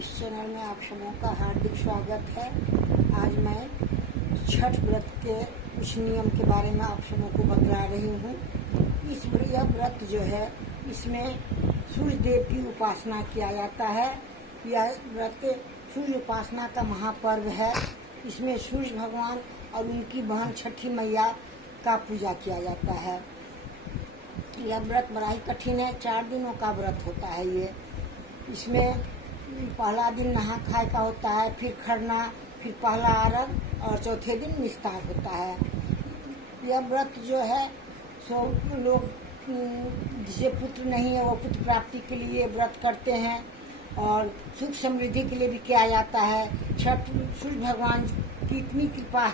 इस चैनल में आप सबों का हार्दिक स्वागत है। आज मैं छठ व्रत के कुछ नियम के बारे में आप सबों को बता रही हूँ। यह व्रत जो है, इसमें सूर्य देव की उपासना किया जाता है। यह व्रत सूर्य उपासना का महापर्व है। इसमें सूर्य भगवान और उनकी बहन छठी मैया का पूजा किया जाता है। यह व्रत बड़ा ही कठिन है। 4 दिनों का व्रत होता है ये। इसमें पहला दिन नहा खाए का होता है, फिर खरना, फिर पहला अर्घ और चौथे दिन निस्तार होता है। यह व्रत जो है सो लोग जिसे पुत्र नहीं है वो पुत्र प्राप्ति के लिए व्रत करते हैं और सुख समृद्धि के लिए भी किया जाता है। छठ सूर्य भगवान की इतनी कृपा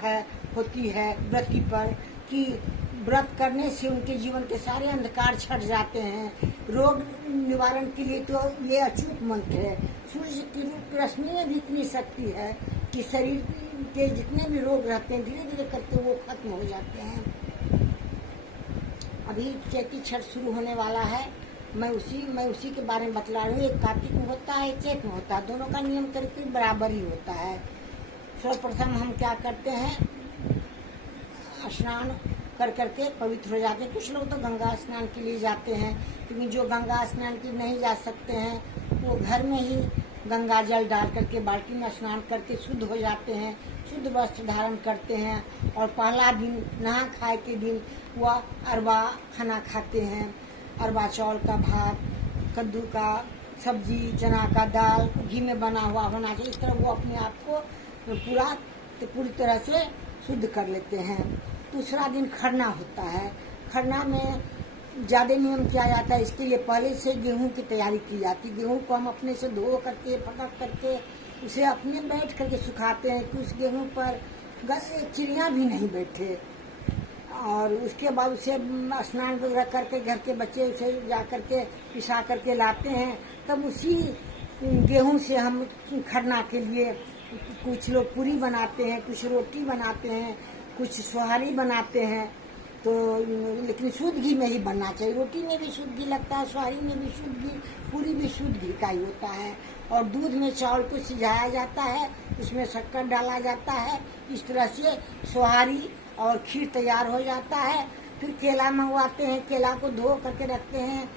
होती है व्रती पर कि व्रत करने से उनके जीवन के सारे अंधकार छट जाते हैं। रोग निवारण के लिए तो ये अचूक मंत्र है। सूर्य की रोशनी में भी इतनी शक्ति है कि शरीर के जितने भी रोग रहते हैं धीरे धीरे करके वो खत्म हो जाते हैं। अभी चैती छठ शुरू होने वाला है। मैं उसी के बारे में बतला रही हूँ। एक कार्तिक में होता है, एक चैत में होता है। दोनों का नियम करके बराबर ही होता है। सर्वप्रथम हम क्या करते हैं, स्नान कर करके पवित्र हो जाते हैं। कुछ लोग तो गंगा स्नान के लिए जाते हैं, क्योंकि जो गंगा स्नान के लिए नहीं जा सकते हैं वो घर में ही गंगा जल डाल करके बाल्टी में स्नान करके शुद्ध हो जाते हैं, शुद्ध वस्त्र धारण करते हैं और पहला दिन नहा खाए के दिन वह अरवा खाना खाते हैं। अरवा चावल का भात, कद्दू का सब्जी, चना का दाल, घी में बना हुआ होना चाहिए। इस तरह वो अपने आप को पूरी तरह से शुद्ध कर लेते हैं। दूसरा दिन खरना होता है। खरना में ज़्यादा नियम किया जाता है। इसके लिए पहले से गेहूं की तैयारी की जाती है। गेहूं को हम अपने से धो करके फटक करके उसे अपने बैठ करके सुखाते हैं कि उस गेहूं पर चिड़िया भी नहीं बैठे। और उसके बाद उसे स्नान वगैरह करके घर के बच्चे उसे जा करके पिसा करके लाते हैं। तब उसी गेहूं से हम खरना के लिए कुछ लोग पूरी बनाते हैं, कुछ रोटी बनाते हैं, कुछ सोहारी बनाते हैं। तो लेकिन शुद्ध घी में ही बनना चाहिए। रोटी में भी शुद्ध घी लगता है, सोहारी में भी शुद्ध घी, पूरी भी शुद्ध घी का ही होता है। और दूध में चावल को सिझाया जाता है, उसमें शक्कर डाला जाता है। इस तरह से सोहारी और खीर तैयार हो जाता है। फिर केला मंगवाते हैं, केला को धो करके रखते हैं।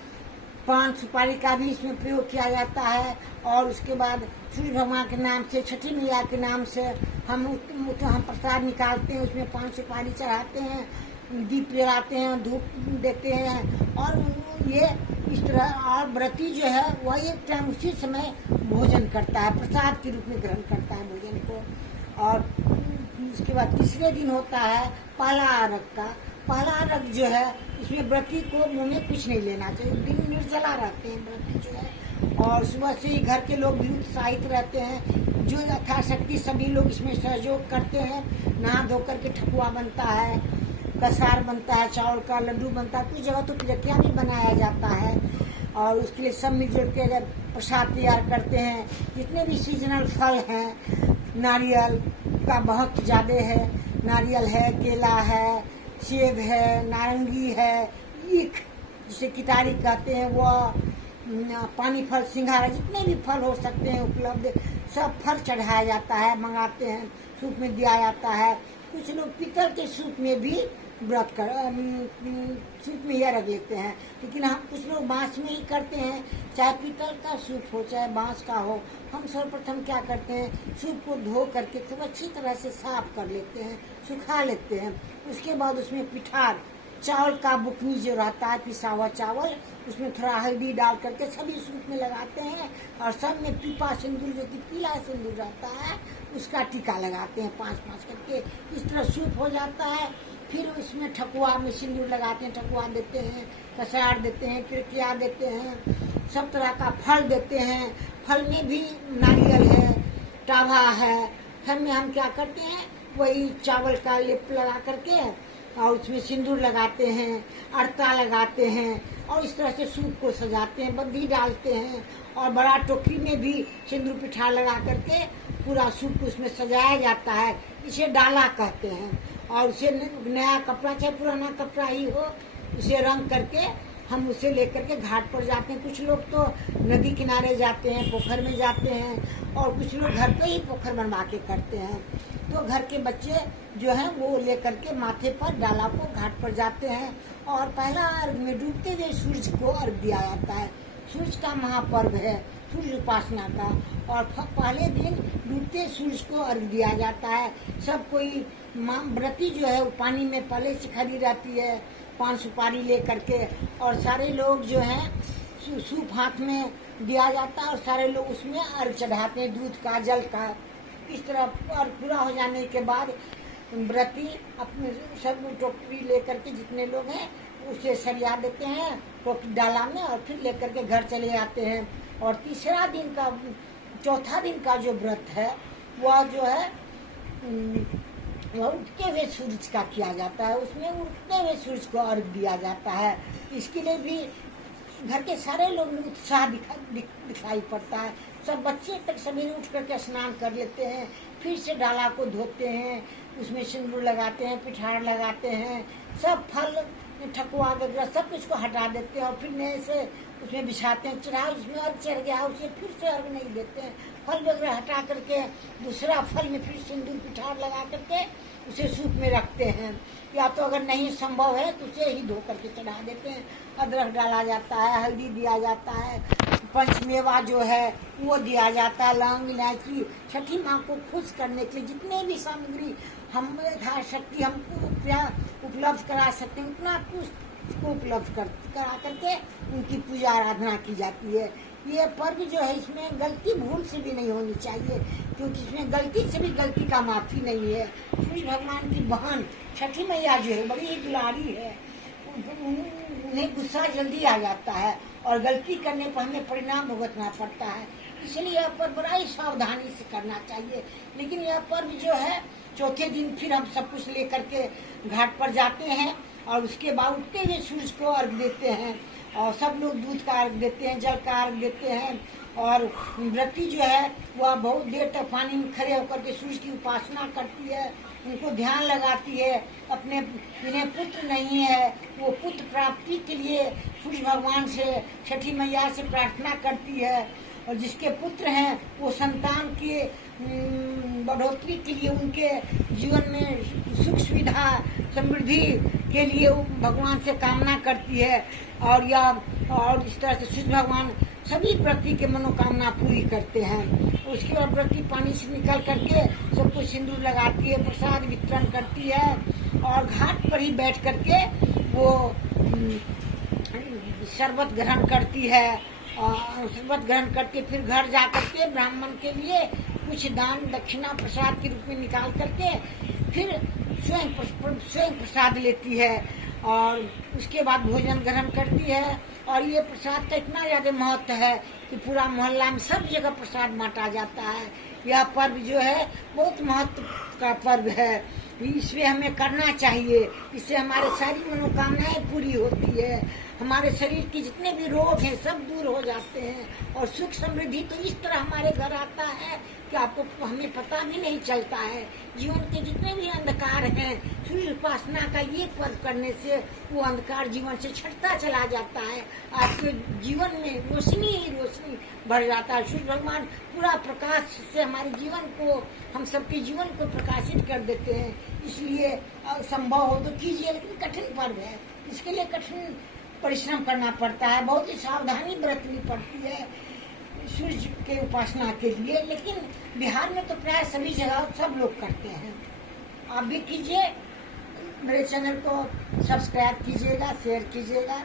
पान सुपारी का भी इसमें प्रयोग किया जाता है। और उसके बाद सूर्य भगवान के नाम से, छठी मैया के नाम से हम प्रसाद निकालते हैं। उसमें पान सुपारी चढ़ाते हैं, दीप जलाते हैं, धूप देते हैं। और ये इस तरह और व्रती जो है वह एक टाइम उसी समय भोजन करता है, प्रसाद के रूप में ग्रहण करता है भोजन को। और उसके बाद तीसरे दिन होता है पहला अर्घ का। पहला अर्घ जो है इसमें व्रती को मुंह में कुछ नहीं लेना चाहिए। दिन निर्जला रहते हैं व्रती जो है। और सुबह से ही घर के लोग भी उत्साहित रहते हैं। जो यथाशक्ति सभी लोग इसमें सहयोग करते हैं। नहा धो करके ठकुआ बनता है, कसार बनता है, चावल का लड्डू बनता है, कुछ जगह तो पिरकिया भी बनाया जाता है। और उसके लिए सब मिलजुल के प्रसाद तैयार करते हैं। जितने भी सीजनल फल हैं, नारियल का बहुत ज़्यादा है। नारियल है, केला है, सेब है, नारंगी है, ईख जिसे कितारी कहते हैं, वह पानी फल, सिंघाड़ा, जितने भी फल हो सकते हैं उपलब्ध सब फल चढ़ाया जाता है, मंगाते हैं, सूप में दिया जाता है। कुछ लोग पीतल के सूप में भी व्रत सूप में यह रख लेते हैं, लेकिन हम कुछ लोग बांस में ही करते हैं। चाहे पीतल का सूप हो चाहे बांस का हो, हम सर्वप्रथम क्या करते हैं, सूप को धो करके खूब अच्छी तरह से साफ कर लेते हैं, सुखा लेते हैं। उसके बाद उसमें पिठार, चावल का बुकनी जो रहता है, पिसा हुआ चावल, उसमें थोड़ा हल्दी डाल करके सभी सूप में लगाते हैं। और सब में पीपा सिंदूर जो कि पीला सिंदूर रहता है उसका टीका लगाते हैं 5-5 करके। इस तरह सूप हो जाता है। फिर उसमें ठकुआ में सिंदूर लगाते हैं, ठकुआ देते हैं, कसार देते हैं, पिरकिया देते हैं, सब तरह का फल देते हैं। फल में भी नारियल है, टाभा है। फल में हम क्या करते हैं, वही चावल का लेप लगा करके और उसमें सिंदूर लगाते हैं, अड़ता लगाते हैं और इस तरह से सूप को सजाते हैं, बद्धी डालते हैं। और बड़ा टोकरी में भी सिंदूर पिठार लगा करके पूरा सूप को उसमें सजाया जाता है। इसे डाला कहते हैं। और उसे नया कपड़ा चाहे पुराना कपड़ा ही हो, उसे रंग करके हम उसे लेकर के घाट पर जाते हैं। कुछ लोग तो नदी किनारे जाते हैं, पोखर में जाते हैं, और कुछ लोग घर पे ही पोखर बनवा के करते हैं। तो घर के बच्चे जो हैं वो लेकर के माथे पर डाला को घाट पर जाते हैं, और पहला अर्घ में डूबते हुए सूर्य को अर्घ दिया जाता है। सूर्य का महापर्व है, सूर्य उपासना का, और पहले दिन डूबते सूर्य को अर्घ दिया जाता है। सब कोई व्रती जो है वो पानी में पहले से खड़ी रहती है, पान सुपारी ले करके, और सारे लोग जो हैं सूप हाथ में दिया जाता है, और सारे लोग उसमें अर्घ चढ़ाते हैं, दूध का, जल का। इस तरह अर्घ पूरा हो जाने के बाद व्रती अपने सब टोकरी लेकर के जितने लोग हैं उसे सरिया देते हैं टोकरी डाला में, और फिर लेकर के घर चले जाते हैं। और तीसरा दिन का, चौथा दिन का जो व्रत है वह जो है वह उगते हुए सूरज का किया जाता है। उसमें उगते हुए सूरज को अर्घ दिया जाता है। इसके लिए भी घर के सारे लोग में उत्साह दिखाई पड़ता है। सब बच्चे तक सवेरे उठ करके स्नान कर लेते हैं, फिर से डाला को धोते हैं, उसमें सिंदूर लगाते हैं, पिठार लगाते हैं, सब फल ठकुआ वगैरह सब कुछ को हटा देते हैं, और फिर नए से उसमें बिछाते हैं। चढ़ा उसमें अर्घ चढ़ गया उसे फिर से अर्घ नहीं देते हैं, फल वगैरह हटा करके दूसरा फल में फिर सिंदूर पिठार लगा करके उसे सूप में रखते हैं। या तो अगर नहीं संभव है तो उसे ही धो करके चढ़ा देते हैं। अदरक डाला जाता है, हल्दी दिया जाता है, पंचमेवा जो है वो दिया जाता है, लौंग इलायची। छठी माँ को खुश करने के लिए जितने भी सामग्री हम यथाशक्ति हमको उपलब्ध करा सकते हैं उतना को उपलब्ध करा करके उनकी पूजा आराधना की जाती है। ये पर्व जो है इसमें गलती भूल से भी नहीं होनी चाहिए, क्योंकि इसमें गलती से भी गलती का माफी नहीं है। सूर्य भगवान की बहन छठी मैया जो है बड़ी ही दुलारी है, उन्हें गुस्सा जल्दी आ जाता है, और गलती करने पर हमें परिणाम भुगतना पड़ता है। इसलिए यह पर्व बड़ा ही सावधानी से करना चाहिए। लेकिन यह पर्व जो है चौथे दिन फिर हम सब कुछ लेकर के घाट पर जाते हैं, और उसके बाद उठते हुए सूर्य को अर्घ देते हैं, और सब लोग दूध का अर्घ देते हैं, जल का अर्घ देते हैं। और व्रती जो है वह बहुत देर तक पानी में खड़े होकर के सूर्य की उपासना करती है, उनको ध्यान लगाती है। अपने इन्हें पुत्र नहीं है, वो पुत्र प्राप्ति के लिए सूर्य भगवान से, छठी मैया से प्रार्थना करती है। और जिसके पुत्र हैं वो संतान के बढ़ोतरी के लिए, उनके जीवन में सुख सुविधा समृद्धि के लिए भगवान से कामना करती है। और इस तरह से सूर्य भगवान सभी व्रती के मनोकामना पूरी करते हैं। उसके बाद व्रती पानी से निकल करके सबको सिंदूर लगाती है, प्रसाद वितरण करती है, और घाट पर ही बैठ करके वो शरबत ग्रहण करती है। और शरबत ग्रहण करके फिर घर जा करके ब्राह्मण के लिए कुछ दान दक्षिणा प्रसाद के रूप में निकाल करके फिर स्वयं प्रसाद लेती है, और उसके बाद भोजन ग्रहण करती है। और ये प्रसाद का इतना ज्यादा महत्व है कि पूरा मोहल्ला में सब जगह प्रसाद बांटा जाता है। यह पर्व जो है बहुत महत्व का पर्व है, इसमें हमें करना चाहिए। इससे हमारे सारी मनोकामनाएं पूरी होती है, हमारे शरीर के जितने भी रोग हैं सब दूर हो जाते हैं, और सुख समृद्धि तो इस तरह हमारे घर आता है कि आपको हमें पता भी नहीं चलता है। जीवन के जितने भी अंधकार हैं, सूर्य उपासना का ये पर्व करने से वो अंधकार जीवन से छटता चला जाता है। आपके जीवन में रोशनी ही रोशनी बढ़ जाता है। सूर्य भगवान पूरा प्रकाश से हमारे जीवन को, हम सबके जीवन को प्रकाशित कर देते हैं। इसलिए संभव हो तो कीजिए, लेकिन कठिन पर्व है, इसके लिए कठिन परिश्रम करना पड़ता है, बहुत ही सावधानी बरतनी पड़ती है सूर्य के उपासना के लिए। लेकिन बिहार में तो प्राय सभी जगह सब लोग करते हैं। आप भी कीजिए, मेरे चैनल को सब्सक्राइब कीजिएगा, शेयर कीजिएगा।